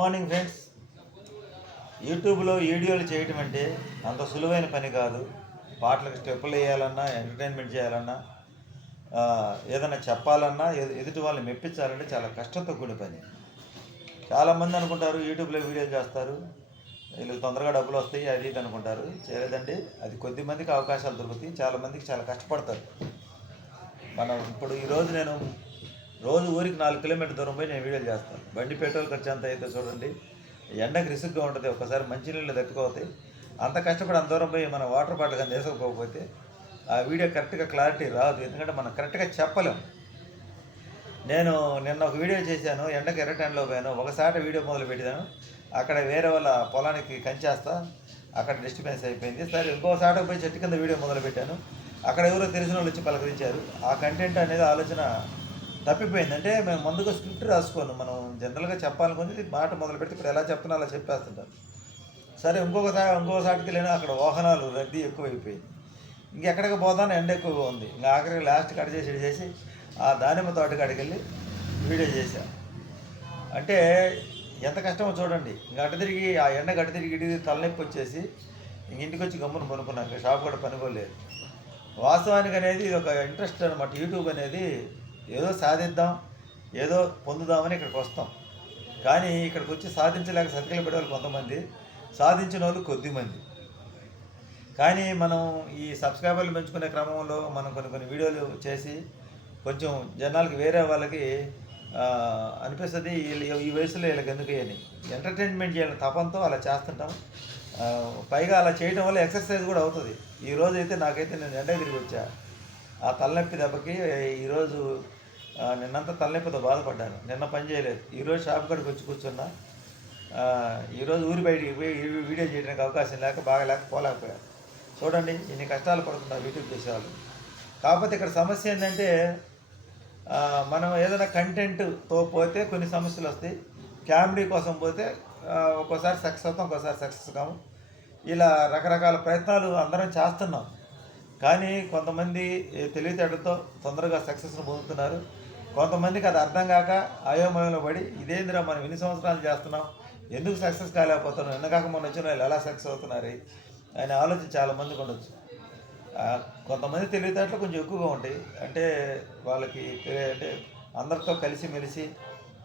Morning friends యూట్యూబ్లో వీడియోలు చేయటం అంటే అంత సులువైన పని కాదు. పాటలకు స్టెప్పులు వేయాలన్నా ఎంటర్టైన్మెంట్ చేయాలన్నా ఏదైనా చెప్పాలన్నా ఎదు- ఎదుటి వాళ్ళని మెప్పించాలంటే చాలా కష్టంతో కూడిన పని. చాలామంది అనుకుంటారు యూట్యూబ్లో వీడియోలు చేస్తారు వీళ్ళకి తొందరగా డబ్బులు వస్తాయి అది ఇది అనుకుంటారు. చేయలేదండి. అది కొద్ది మందికి అవకాశాలు దొరుకుతాయి. చాలామందికి చాలా కష్టపడతారు. మనం ఇప్పుడు ఈరోజు నేను రోజు ఊరికి నాలుగు కిలోమీటర్ దూరం పోయి నేను వీడియోలు చేస్తాను. బండి పెట్రోల్ ఖర్చు అంత అయితే చూడండి ఎండకి రిసుగ్గా ఉంటుంది. ఒకసారి మంచినీళ్ళు తట్టుకోతాయి అంత కష్టపడి అంత దూరం పోయి మన వాటర్ బాటిల్ కానీ వేసుకోకపోతే ఆ వీడియో కరెక్ట్గా క్లారిటీ రాదు. ఎందుకంటే మనం కరెక్ట్గా చెప్పలేం. నేను నిన్న ఒక వీడియో చేశాను. ఎండకు ఎర్రటెండ్లో పోయాను. ఒకసారి వీడియో మొదలు పెట్టాను. అక్కడ వేరే వాళ్ళ పొలానికి కంచేస్తా. అక్కడ డిస్టర్బెన్స్ అయిపోయింది. సరే ఇంకోసారి పోయి చెట్టు కింద వీడియో మొదలు పెట్టాను. అక్కడ ఎవరో తెలిసిన వాళ్ళు వచ్చి పలకరించారు. ఆ కంటెంట్ అనేది ఆలోచన తప్పిపోయింది. అంటే మేము ముందుగా స్క్రిప్ట్ రాసుకోను. మనం జనరల్గా చెప్పాలనుకుంది మాట మొదలు పెడితే ఇప్పుడు ఎలా చెప్తున్నా అలా చెప్పేస్తుంటారు. సరే ఇంకొకసారి ఇంకోసారికి వెళ్ళినా అక్కడ వాహనాలు రద్దీ ఎక్కువైపోయింది. ఇంకెక్కడికి పోతాను ఎండ ఎక్కువగా ఉంది. ఇంకా ఆఖరికి లాస్ట్ కట్ చేసి చేసి ఆ దానిమ్మ తోట కాడికి వెళ్ళి వీడియో చేశా. అంటే ఎంత కష్టమో చూడండి. ఇంకా తిరిగి ఆ ఎండ గట్ట తిరిగి ఇటు తలనొప్పి వచ్చేసి ఇంక ఇంటికి వచ్చి గమ్మును పనుకున్నాక షాప్ కూడా పనుకోలేదు. వాస్తవానికి అనేది ఇది ఒక ఇంట్రెస్ట్ అనమాట యూట్యూబ్ అనేది ఏదో సాధిద్దాం ఏదో పొందుదామని ఇక్కడికి వస్తాం. కానీ ఇక్కడికి వచ్చి సాధించలేక సతికిల పెట్టేవాళ్ళు కొంతమంది సాధించిన వాళ్ళు కొద్దిమంది. కానీ మనం ఈ సబ్స్క్రైబర్లు పెంచుకునే క్రమంలో మనం కొన్ని కొన్ని వీడియోలు చేసి కొంచెం జనాలకి వేరే వాళ్ళకి అనిపిస్తుంది వీళ్ళు ఈ వయసులో వీళ్ళకి ఎందుకు అని. ఎంటర్టైన్మెంట్ చేయాలని తపంతో అలా చేస్తుంటాం. పైగా అలా చేయడం వల్ల ఎక్సర్సైజ్ కూడా అవుతుంది. ఈ రోజు అయితే నాకైతే నేను ఎండ తిరిగి వచ్చా. ఆ తలనొప్పి దెబ్బకి ఈరోజు నిన్నంతా తలనొప్పితో బాధపడ్డాను. నిన్న పని చేయలేదు. ఈరోజు షాప్ కాడికి వచ్చి కూర్చున్నా. ఈరోజు ఊరి బయటికి పోయి వీడియో చేయడానికి అవకాశం లేక బాగా లేక పోలేకపోయాను. చూడండి ఇన్ని కష్టాలు పడుతున్నారు యూట్యూబ్ చేసేవాళ్ళు. కాకపోతే ఇక్కడ సమస్య ఏంటంటే మనం ఏదైనా కంటెంట్తో పోతే కొన్ని సమస్యలు వస్తాయి. కామెడీ కోసం పోతే ఒక్కోసారి సక్సెస్ అవుతాం ఒక్కోసారి సక్సెస్ కాము. ఇలా రకరకాల ప్రయత్నాలు అందరం చేస్తున్నాం. కానీ కొంతమంది తెలివితేటలతో తొందరగా సక్సెస్ను పొందుతున్నారు. కొంతమందికి అది అర్థం కాక అయోమయంలో పడి ఇదేందిరా మనం ఎన్ని సంవత్సరాలు చేస్తున్నాం ఎందుకు సక్సెస్ కాలేకపోతున్నాం? ఎన్నగాక మొన్న వచ్చిన వాళ్ళు ఎలా సక్సెస్ అవుతున్నారు? అనే ఆలోచన చాలా మందికి ఉండొచ్చు. కొంతమంది తెలివితేటలు కొంచెం ఎక్కువగా ఉంటాయి. అంటే వాళ్ళకి అంటే అందరితో కలిసిమెలిసి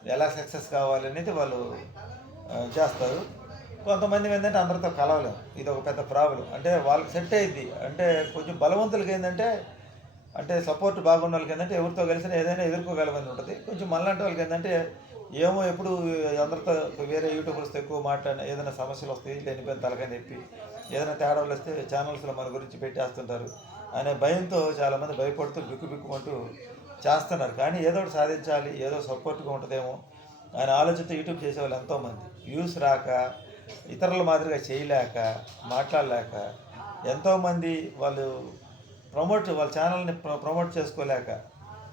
ఎలా సక్సెస్ కావాలనేది వాళ్ళు చేస్తారు. కొంతమంది ఏంటంటే అందరితో కలవలేము ఇది ఒక పెద్ద ప్రాబ్లం. అంటే వాళ్ళకి సెట్ అయ్యింది అంటే కొంచెం బలవంతులకి ఏంటంటే అంటే సపోర్ట్ బాగున్న వాళ్ళకి ఏంటంటే ఎవరితో కలిసినా ఏదైనా ఎదుర్కోగలమని ఉంటుంది. కొంచెం మనలాంటి వాళ్ళకి ఏంటంటే ఏమో ఎప్పుడు అందరితో వేరే యూట్యూబర్స్తో ఎక్కువ మాట్లాడిన ఏదైనా సమస్యలు వస్తాయి లేనిపోయిన తలకని చెప్పి ఏదైనా తేడాలు వస్తే ఛానల్స్లో మన గురించి పెట్టేస్తుంటారు అనే భయంతో చాలామంది భయపడుతూ బిక్కు బిక్కుమంటూ చేస్తున్నారు. కానీ ఏదో ఒకటి సాధించాలి ఏదో సపోర్ట్గా ఉంటుందేమో ఆయన ఆలోచనతో యూట్యూబ్ చేసేవాళ్ళు ఎంతోమంది. వ్యూస్ రాక ఇతరుల మాదిరిగా చేయలేక మాట్లాడలేక ఎంతోమంది వాళ్ళు ప్రమోట్ వాళ్ళ ఛానల్ని ప్ర- ప్రమోట్ చేసుకోలేక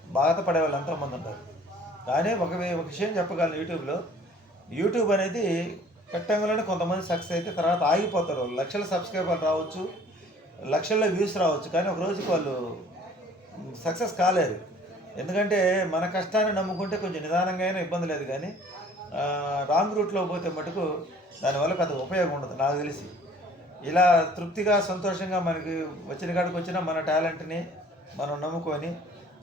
బాధపడే వాళ్ళు ఎంతోమంది ఉంటారు. కానీ ఒక ఒక విషయం చెప్పగలను యూట్యూబ్లో. యూట్యూబ్ అనేది పెట్టంగానే కొంతమంది సక్సెస్ అయితే తర్వాత ఆగిపోతారు. లక్షల సబ్స్క్రైబర్ రావచ్చు లక్షల్లో వ్యూస్ రావచ్చు కానీ ఒక రోజుకి వాళ్ళు సక్సెస్ కాలేరు. ఎందుకంటే మన కష్టాన్ని నమ్ముకుంటే కొంచెం నిదానంగా అయినా ఇబ్బంది లేదు కానీ రాంగ్ రూట్లో పోతే మటుకు దానివల్ల పెద్ద ఉపయోగం ఉండదు నాకు తెలిసి. ఇలా తృప్తిగా సంతోషంగా మనకి వచ్చిన కాడికి వచ్చిన మన టాలెంట్ని మనం నమ్ముకొని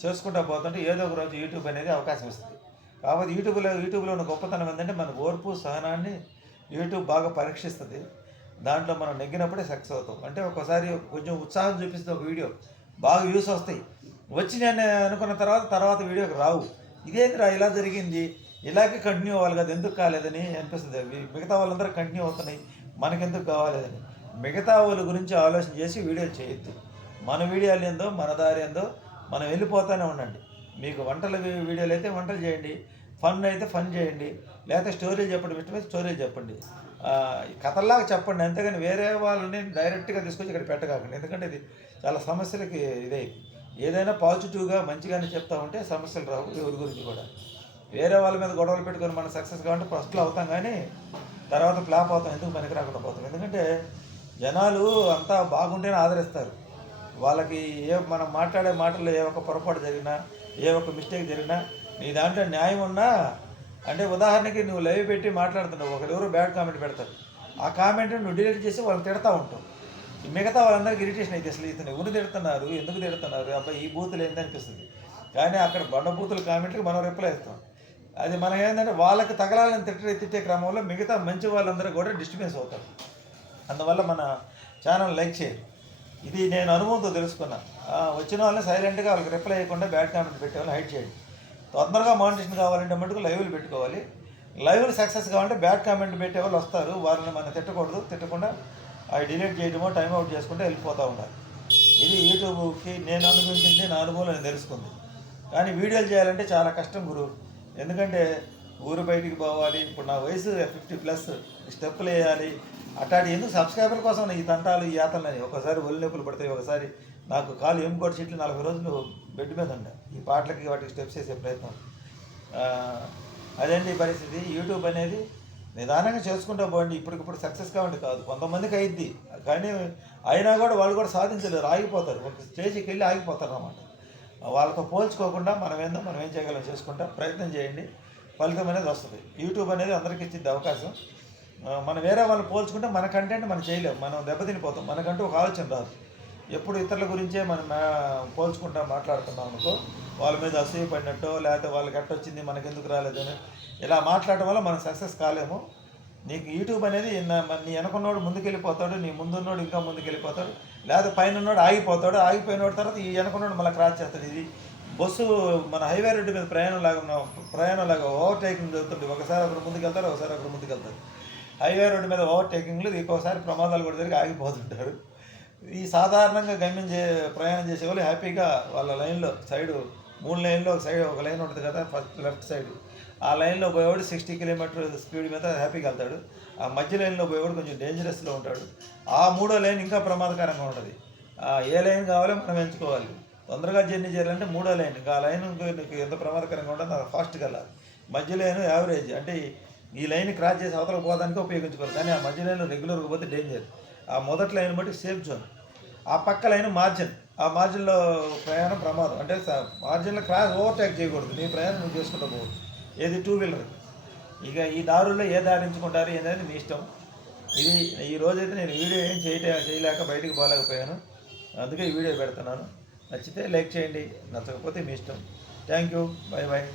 చేసుకుంటూ పోతుంటే ఏదో ఒక రోజు యూట్యూబ్ అనేది అవకాశం ఇస్తుంది. కాబట్టి యూట్యూబ్లో యూట్యూబ్లో ఉన్న గొప్పతనం ఏంటంటే మన ఓర్పు సహనాన్ని యూట్యూబ్ బాగా పరీక్షిస్తుంది. దాంట్లో మనం నెగ్గినప్పుడే సక్సెస్ అవుతాం. అంటే ఒకసారి కొంచెం ఉత్సాహం చూపిస్తే ఒక వీడియో. బాగా వ్యూస్ వస్తాయి. వచ్చి నేను అనుకున్న తర్వాత తర్వాత వీడియోకి రావు. ఇదేంటిరా ఇలా జరిగింది. ఇలాగే కంటిన్యూ అవ్వాలి కదా ఎందుకు కాలేదని అనిపిస్తుంది. మిగతా వాళ్ళందరూ కంటిన్యూ అవుతున్నాయి. మనకెందుకు కావాలేదని. మిగతా వాళ్ళ గురించి ఆలోచన చేసి వీడియోలు చేయొద్దు. మన వీడియోలు ఏందో మన దారి ఏందో మనం వెళ్ళిపోతూనే ఉండండి. మీకు వంటల వీడియోలు అయితే వంటలు చేయండి. ఫన్ అయితే ఫన్ చేయండి. లేకపోతే స్టోరీలు చెప్పడం ఇష్టమైతే స్టోరీలు చెప్పండి. కథల్లాగా చెప్పండి. అంతేగాని వేరే వాళ్ళని డైరెక్ట్గా తీసుకొచ్చి ఇక్కడ పెట్టగాకండి. ఎందుకంటే ఇది చాలా సమస్యలకి ఇదే ఏదైనా పాజిటివ్గా మంచిగానే చెప్తా ఉంటే సమస్యలు రావు ఎవరి గురించి కూడా. వేరే వాళ్ళ మీద గొడవలు పెట్టుకొని మనం సక్సెస్ కావాలంటే ఫస్ట్లో అవుతాం కానీ తర్వాత ఫ్లాప్ అవుతాం. ఎందుకు పనికి రాకుండా పోతాం? ఎందుకంటే జనాలు అంతా బాగుంటేనే ఆదరిస్తారు. వాళ్ళకి ఏ మనం మాట్లాడే మాటల్లో ఏ ఒక్క పొరపాటు జరిగినా ఏ ఒక్క మిస్టేక్ జరిగినా నీ దాంట్లో న్యాయం ఉన్నా అంటే ఉదాహరణకి నువ్వు లైవ్ పెట్టి మాట్లాడుతున్నావు ఒకరెవరు బ్యాడ్ కామెంట్ పెడతారు. ఆ కామెంట్ నువ్వు డిలీట్ చేసి వాళ్ళని తిడతా ఉంటావు. మిగతా వాళ్ళందరికీ ఇరిటేషన్ అయితే అసలు ఇతను ఎవరు తిడుతున్నారు ఎందుకు తిడుతున్నారు అబ్బాయి ఈ బూతులు ఏంది అనిపిస్తుంది. కానీ అక్కడ బండ బూతుల కామెంట్కి మనం రిప్లై ఇస్తాం అది మనం ఏంటంటే వాళ్ళకి తగలాలని తిట్టే తిట్టే క్రమంలో మిగతా మంచి వాళ్ళందరూ కూడా డిస్టర్బెన్స్ అవుతారు. అందువల్ల మన ఛానల్ లైక్ చేయరు ఇది నేను అనుభవంతో తెలుసుకున్నా. వచ్చిన వాళ్ళని సైలెంట్గా వాళ్ళకి రిప్లై చేయకుండా బ్యాడ్ కామెంట్ పెట్టే వాళ్ళు హైడ్ చేయండి. తొందరగా మానిటేషన్ కావాలంటే మటుకు లైవ్లు పెట్టుకోవాలి. లైవ్లు సక్సెస్ కావాలంటే బ్యాడ్ కామెంట్ పెట్టే వాళ్ళు వస్తారు. వాళ్ళని మనం తిట్టకూడదు. తిట్టకుండా అవి డిలీట్ చేయడమో టైం అవుట్ చేసుకుంటే వెళ్ళిపోతూ ఉండాలి. ఇది యూట్యూబ్కి నేను అనుభవించింది నా అనుభవం నేను తెలుసుకుంది. కానీ వీడియోలు చేయాలంటే చాలా కష్టం గురు. ఎందుకంటే ఊరు బయటికి పోవాలి. ఇప్పుడు నా వయసు ఫిఫ్టీ ప్లస్ స్టెప్పులు వేయాలి. అట్లాంటి ఎందుకు సబ్స్క్రైబర్ కోసం ఈ తంటాలు ఈ యాతలని ఒకసారి ఒళ్ళు నొప్పులు పడతాయి ఒకసారి నాకు కాలు ఎముకోటి చెట్లు నలభై రోజులు బెడ్ మీద ఉండ. ఈ పాటలకి వాటికి స్టెప్స్ వేసే ప్రయత్నం. ఆ, అదండి పరిస్థితి. యూట్యూబ్ అనేది నిదానంగా చేసుకుంటా పోండి. ఇప్పటికిప్పుడు సక్సెస్ కావండి కాదు. కొంతమందికి అయింది కానీ అయినా కూడా వాళ్ళు కూడా సాధించలేరు. ఆగిపోతారు. ఒక స్టేజ్కి వెళ్ళి ఆగిపోతారు అన్నమాట. వాళ్ళతో పోల్చుకోకుండా మనం ఏందో మనం ఏం చేయగలం చేసుకుంటా ప్రయత్నం చేయండి. ఫలితం అనేది వస్తుంది. యూట్యూబ్ అనేది అందరికీ ఇచ్చింది అవకాశం. మనం వేరే వాళ్ళు పోల్చుకుంటే మన కంటెంట్ మనం చేయలేం. మనం దెబ్బతినిపోతాం. మనకంటూ ఒక ఆలోచన రాదు. ఎప్పుడు ఇతరుల గురించే మనం పోల్చుకుంటా మాట్లాడుతున్నాం అనుకో వాళ్ళ మీద అసూయ పడినట్టో లేకపోతే వాళ్ళకి ఎట్టొచ్చింది మనకి ఎందుకు రాలేదని ఇలా మాట్లాడటం వల్ల మనం సక్సెస్ కాలేము. నీకు యూట్యూబ్ అనేది నీ వెనకున్నోడు ముందుకెళ్ళిపోతాడు నీ ముందున్నోడు ఇంకా ముందుకెళ్ళిపోతాడు లేకపోతే పైన ఉన్నోడు ఆగిపోతాడు ఆగిపోయినోడు తర్వాత ఈ వెనకున్నోడు మళ్ళీ క్రాస్ చేస్తాడు. ఇది బస్సు మన హైవే రోడ్డు మీద ప్రయాణం లాగా ప్రయాణం లాగా ఓవర్టేకింగ్ జరుగుతుంది ఒకసారి ఒకరు ముందుకెళ్తారు ఒకసారి ఒకరు ముందుకెళ్తాడు. హైవే రోడ్డు మీద ఓవర్టేకింగ్లు ఒక్కోసారి ప్రమాదాలు కూడా జరిగి ఆగిపోతుంటారు. ఈ సాధారణంగా గమ్యం చే ప్రయాణం చేసే వాళ్ళు హ్యాపీగా వాళ్ళ లైన్లో సైడు మూడు లైన్లో ఒక సైడ్ ఒక లైన్ ఉంటుంది కదా ఫస్ట్ లెఫ్ట్ సైడ్. ఆ లైన్లో పోయేవాడు సిక్స్టీ కిలోమీటర్ స్పీడ్ మీద హ్యాపీగా వెళ్తాడు. ఆ మధ్య లైన్లో పోయేవాడు కొంచెం డేంజరస్లో ఉంటాడు. ఆ మూడో లైన్ ఇంకా ప్రమాదకరంగా ఉంటుంది ఏ లైన్ కావాలో మనం ఎంచుకోవాలి. తొందరగా జర్నీ చేయాలంటే మూడో లైన్. ఇంకా ఆ లైన్ ఎంత ప్రమాదకరంగా ఉంటుందో ఫాస్ట్గా వెళ్ళాలి. మధ్య లైన్ యావరేజ్. అంటే ఈ లైన్ క్రాస్ చేసి అవతల పోవడానికి ఉపయోగించుకోవాలి కానీ ఆ మధ్య లైన్లో రెగ్యులర్గా పోతే డేంజర్ ఆ మొదటి లైన్ బట్టి సేఫ్ జోన్ ఆ పక్క లైన్ మార్జిన్ ఆ మార్జిన్లో ప్రయాణం ప్రమాదం. అంటే మార్జిన్లో క్రాస్ ఓవర్టేక్ చేయకూడదు. నీ ప్రయాణం నువ్వు చేసుకుంటూ పోవచ్చు. ఏది టూ వీలర్ ఇక ఈ దారుల్లో ఏ దారి ఎంచుకుంటారు అనేది మీ ఇష్టం. ఇది ఈ రోజైతే నేను వీడియో ఏం చేయటం చేయలేక బయటికి పోలేకపోయాను. అందుకే ఈ వీడియో పెడుతున్నాను. నచ్చితే లైక్ చేయండి. నచ్చకపోతే మీ ఇష్టం. Thank you bye bye